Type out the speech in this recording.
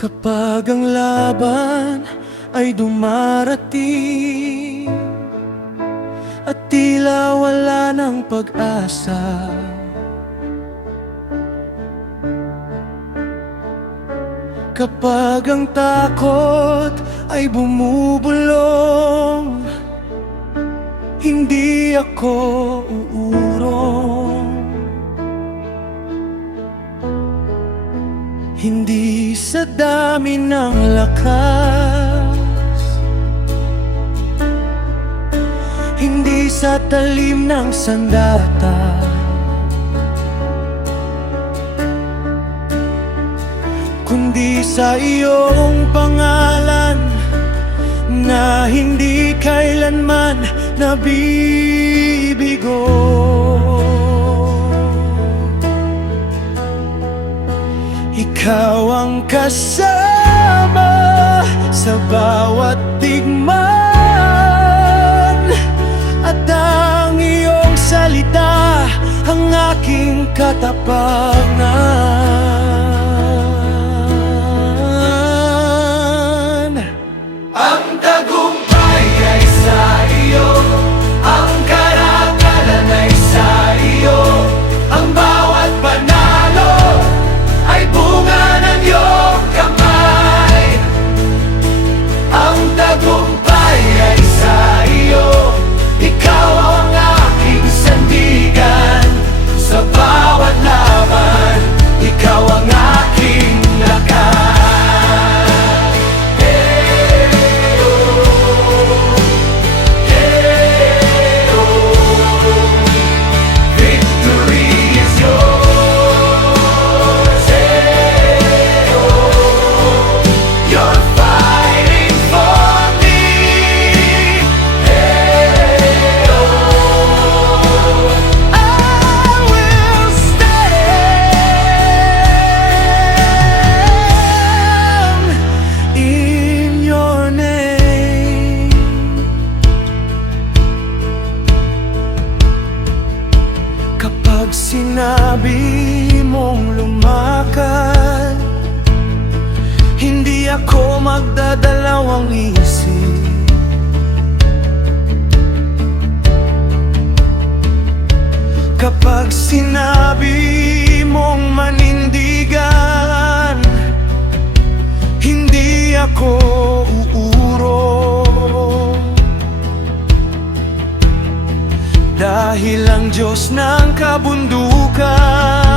Kapag ang laban ay dumarating at tila wala ng pag-asa, kapag ang takot ay bumubulong, hindi ako uurong. Hindi sa dami ng lakas, hindi sa talim ng sandata, kundi sa iyong pangalan na hindi kailanman nabibigo. Ikaw ang kasama sa bawat digmaan, at ang iyong salita ang aking katapangan. Ang tagumpay ay sa iyo, ang karangalan ay sa iyo, ang bawat panalo ay bunga ng iyong kamay. Ang tagumpay ay sa iyo, ikaw ang aking sandigan. Sa bawat laban, ikaw ang aking lakas. Victory is yours. You're fighting for me. I will stand in your name. Kapag sinabi mong lumakad, hindi ako magdadalawang isip. Kapag sinabi mong manindigan, hindi ako uurong. Dahil ang Diyos ng kabundukan